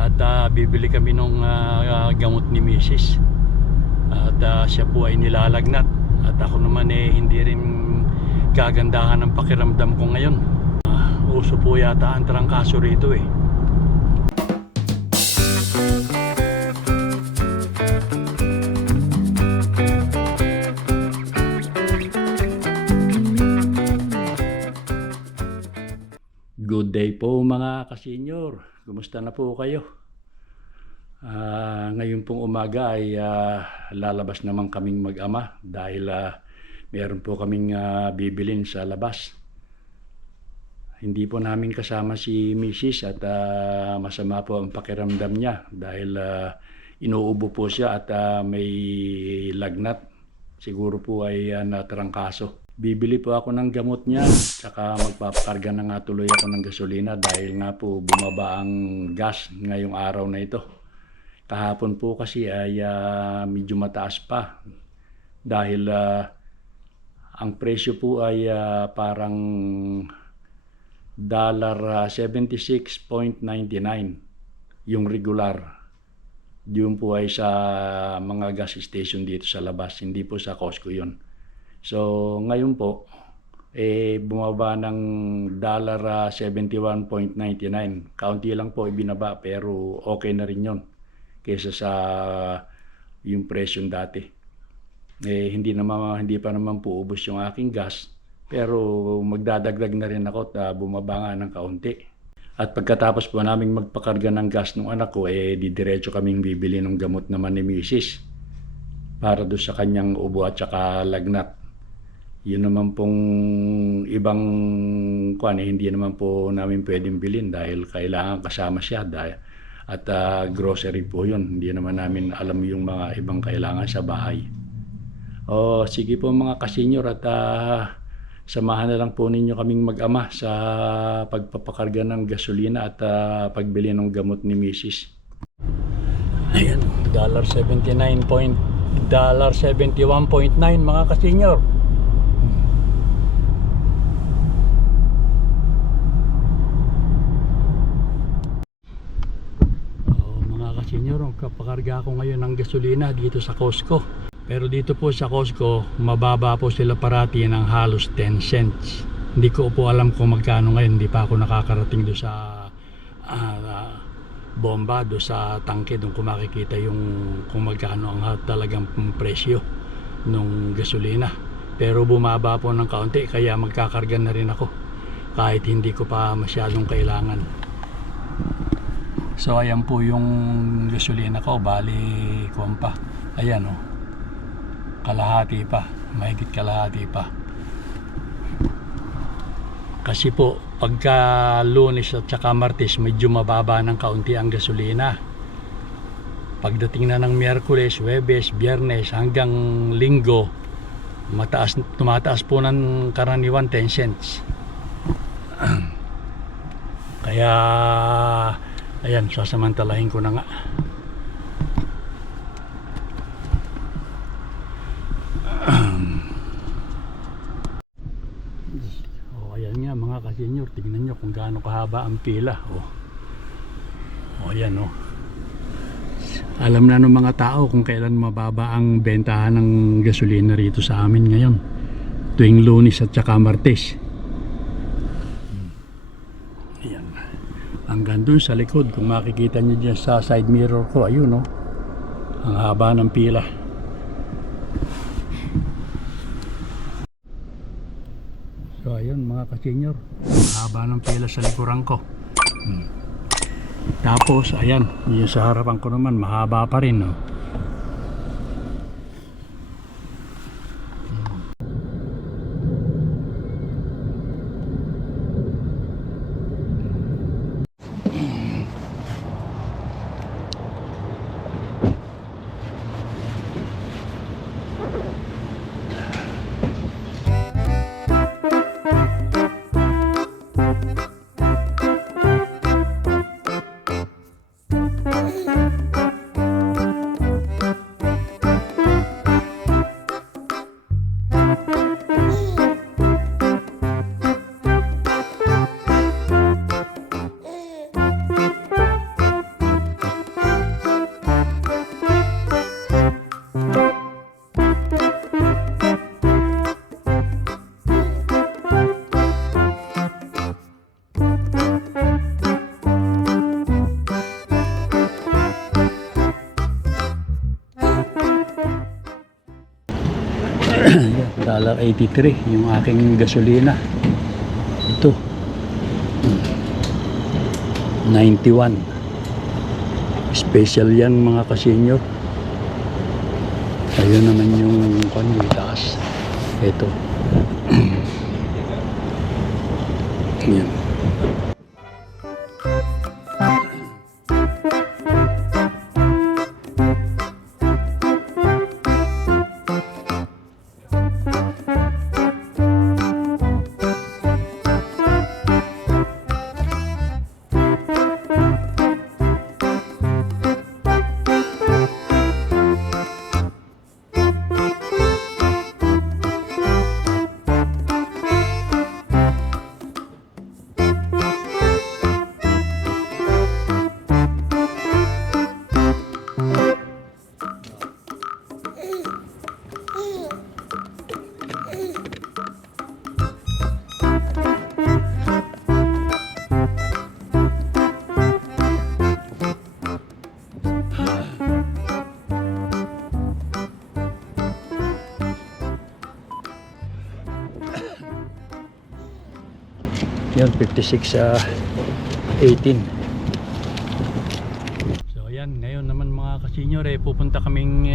At bibili kami ng gamot ni Mrs. At siya po ay nilalagnat. At ako naman hindi rin kagandahan ng pakiramdam ko ngayon. Uso po yata ang trangkaso rito eh. Good day po mga kasenyor. Kumusta na po kayo? Ngayon pong umaga ay lalabas naman kaming mag-ama dahil meron po kaming bibilin sa labas. Hindi po namin kasama si Mrs. at masama po ang pakiramdam niya dahil inuubo po siya at may lagnat. Siguro po ay natrangkaso. Bibili po ako ng gamot niya, saka magpapakarga na nga tuloy ako ng gasolina dahil nga po bumaba ang gas ngayong araw na ito. Kahapon po kasi ay medyo mataas pa dahil ang presyo po ay parang $76.99 yung regular. Yun po ay sa mga gas station dito sa labas, hindi po sa Costco yun. So ngayon po bumaba ng $71.99. Kaunti lang po ibinaba pero okay na rin yun kaysa sa yung presyo dati. Hindi pa naman po ubos yung aking gas pero magdadagdag na rin ako at bumaba nga ng kaunti. At pagkatapos po naming magpakarga ng gas ng anak ko didiretso kaming bibili ng gamot naman ni Mrs. para doon sa kanyang ubo at saka lagnat. Yun naman pong ibang hindi naman po namin pwedeng bilhin dahil kailangan kasama siya at grocery po yun. Hindi naman namin alam yung mga ibang kailangan sa bahay. Sige po mga kasenyor at samahan na lang po ninyo kaming mag-ama sa pagpapakarga ng gasolina at pagbili ng gamot ni Mrs. Ayan, $71.9 mga kasenyor. Senyor, kapakarga ako ngayon ng gasolina dito sa Costco. Pero dito po sa Costco, mababa po sila parati ng halos 10 cents. Hindi ko po alam kung magkano ngayon. Hindi pa ako nakakarating doon sa bomba, doon sa tangke, doon ko makikita yung kung magkano ang talagang presyo ng gasolina. Pero bumaba po ng kaunti, kaya magkakarga na rin ako kahit hindi ko pa masyadong kailangan. So ayan po yung gasolina ko, bali kumpa. Ayan kalahati pa, mahigit kalahati pa. Kasi po pagka Lunes at saka Martes medyo mababa ng kaunti ang gasolina. Pagdating na ng Miyerkules, Huwebes, Biyernes hanggang Linggo, tumataas po ng karaniwan 10 cents. Kaya ayan, sasamantalahin ko na nga. Ayan nga mga kasenyor, tingnan nyo kung gaano kahaba ang pila. Ayan Alam na ng mga tao kung kailan mababa ang bentahan ng gasolina rito sa amin ngayon, tuwing Lunes at saka Martes. Hanggang dun sa likod, kung makikita nyo dyan sa side mirror ko, ayun ang haba ng pila. So ayun mga kasenyor, haba ng pila sa likuran ko. Tapos ayan, yung sa harapan ko naman mahaba pa rin $1.83 yung aking gasolina. Ito 91. Special yan mga ka-senior. Ayun naman yung taas. Ito. Yan. Yan, 56-18. So yan, ngayon naman mga ka-senior, pupunta kaming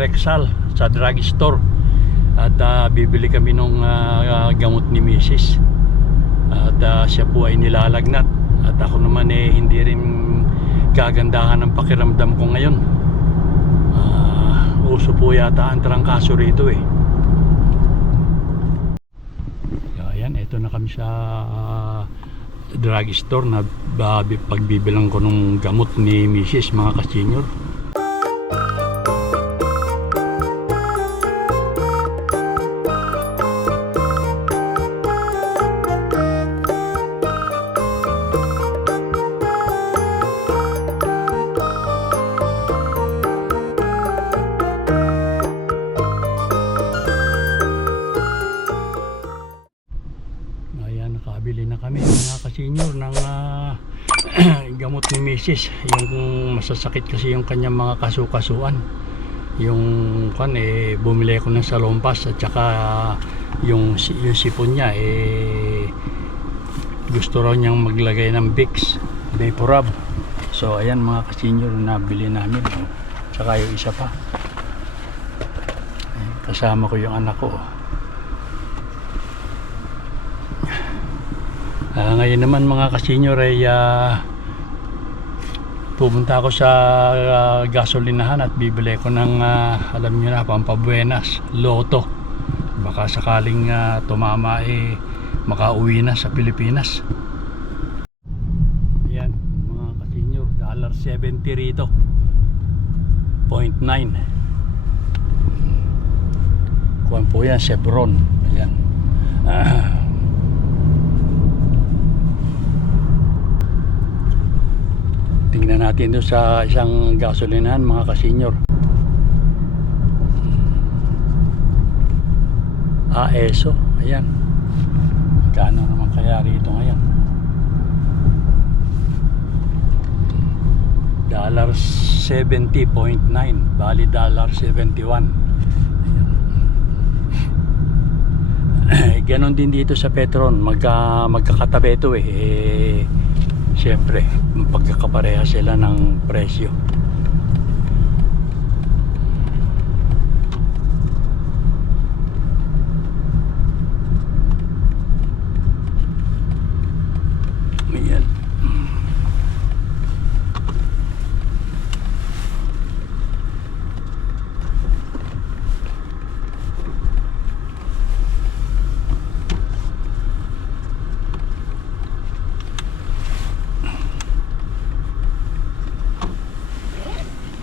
Rexall sa drugstore at bibili kami ng gamot ni Mrs. At siya po ay nilalagnat at ako naman hindi rin kagandahan ng pakiramdam ko ngayon. Uso po yata ang trangkaso rito Ito na kami sa drugstore na pagbibilang ko ng gamot ni Mrs. mga ka-senior. Nakabili na kami mga ka-senior ng gamot ni Mrs. Yung masasakit kasi yung kanyang mga kasukasuan. Yung bumili ko ng salompas at saka yung sipon niya gusto raw niyang maglagay ng Vicks Vaporub. So ayan mga ka-senior, nabili namin. Saka yung isa pa, kasama ko yung anak ko. Ngayon naman mga ka-senior pupunta ako sa gasolinahan at bibili ko ng alam nyo na, pampabuenas, loto. Baka sakaling tumama makauwi na sa Pilipinas. Ayan mga ka-senior, $1.70 rito, 0.9. Kuwan po yan, Chevron. Ayan. Tingnan natin doon sa isang gasolinahan mga ka-senior. ESO. Ayan. Kano naman kaya rito ngayon? $70.9. Bali $71. Ganon din dito sa Petron. Magkakatabi ito siyempre pagkakapareha sila ng presyo. Ayan.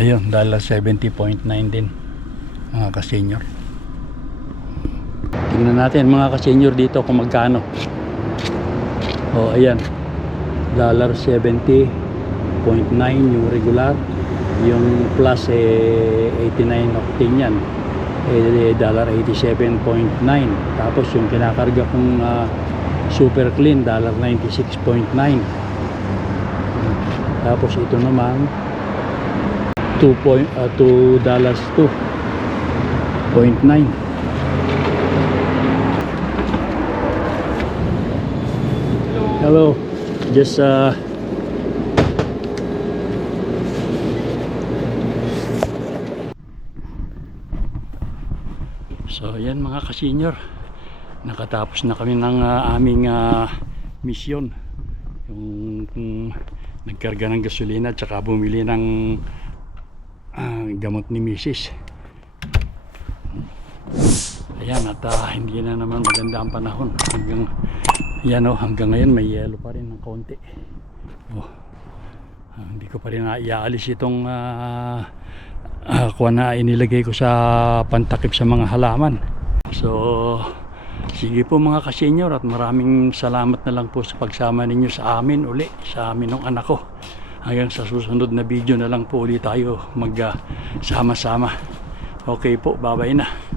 Ayun, $70.9 din mga ka-senior. Tingnan natin mga ka-senior dito kung magkano. Ayan, $70.9 yung regular. Yung plus 89 octane yan, $87.9. Tapos yung kinakarga kong super clean, $96.9. Tapos ito naman $2.9. Hello. Just So yan mga ka-senior, nakatapos na kami ng aming misyon, yung nagkarga ng gasolina at saka bumili ng gamot ni Mrs. Ayan, at hindi na naman maganda ang panahon hanggang yan, hanggang ngayon may yelo pa rin ng konti. Hindi ko pa rin iaalis itong kuha na inilagay ko sa pantakip sa mga halaman. So sige po mga ka-senior, at maraming salamat na lang po sa pagsama ninyo sa amin uli, sa amin ng anak ko. Hanggang sa susunod na video na lang po ulit tayo magsama-sama. Okay po, bye bye na.